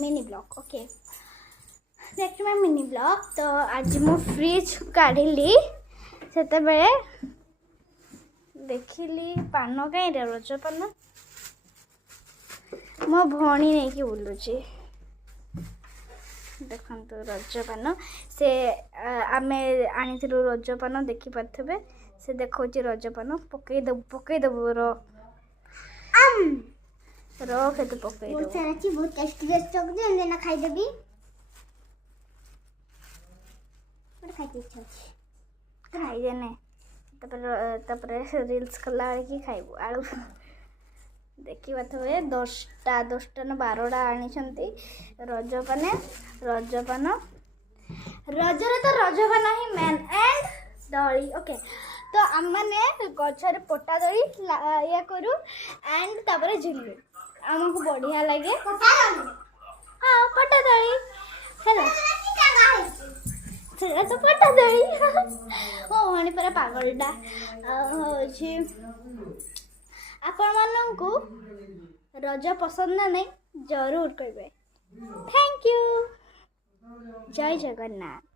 Mini blog okay next मैं mini blog तो आज मु फ्रिज काढ़ी से देखिली पान कहीं रज पान मो भौणी नहीं कि बुलूची देखो रजपान से आम आनी रजपान देखिपे से देखा रजपान पकईदेबू रखे तो पकई बहुत टेस्टी टेस्टी ना खाईदेबी खाईदेने रिल्स कला कि खाइबू आलू देखा थे 10टा ना 12टा आनी रजपान रजपान रजरे तो रजपान ही मेन एंड दली ओके तो आम मैंने गचर पटा दली या करूँ एंड तापर झिलू आमको बढ़िया लगे हाँ पटा दली है तो पटा दली ओ भणी पर पागलटा हूँ आपण मानू रज पसंद ना नहीं जरूर कहे थैंक यू जय जगन्नाथ।